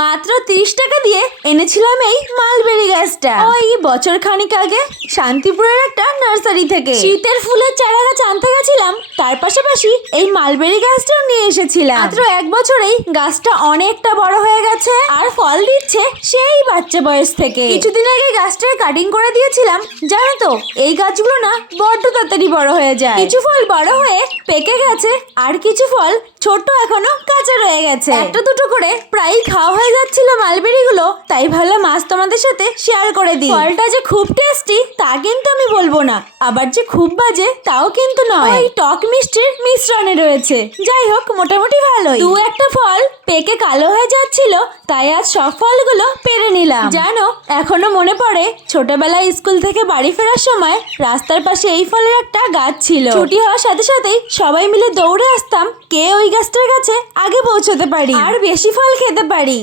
মাত্র 30 টাকা দিয়ে এনেছিলাম এই মালবেরি গাছটা ওই বছর খানিক আগে শান্তিপুরের একটা নার্সারি থেকে। শীতের ফুলের চারা গাছ আনতে গেছিলাম, তার পাশাপাশি এই মালবেরি গাছটাও নিয়ে এসেছিলাম। মাত্র 1 বছরেই গাছটা অনেকটা বড় হয়ে গেছে আর ফল দিচ্ছে সেই বাচ্চা বয়স থেকে। কিছুদিন আগে গাছটার কাটিং করে দিয়েছিলাম। জানো তো এই গাছগুলো না বড্ড তাড়াতাড়ি বড় হয়ে যায়। কিছু ফল বড় হয়ে পেকে গেছে আর কিছু ফল ছোট এখনো কাঁচা রয়ে গেছে। একটা দুটো করে প্রায় খাওয়া হয়ে যাচ্ছিল মালবেরি গুলো, তাই ভাবলাম আজ তোমাদের সাথে শেয়ার করে দিই। ফলটা যে খুব টেস্টি তা কিন্তু আমি বলবো না, আবার যে খুব বাজে তাও কিন্তু নয়। ওই টক মিষ্টির মিশ্রণে রয়েছে। যাই হোক মোটামুটি ভালোই। দু একটা ফল পেকে কালো হয়ে যাচ্ছিল, তাই আজ সব ফলগুলো পেরে নিলাম। জানো এখনো মনে পড়ে ছোটবেলায় স্কুল থেকে বাড়ি ফেরার সময় রাস্তার পাশে এই ফলের একটা গাছ ছিল। ছুটি হওয়ার সাথে সাথেই সবাই মিলে দৌড়ে আসতাম কে ওই গাছটার কাছে আগে পৌঁছতে পারি আর বেশি ফল খেতে পারি।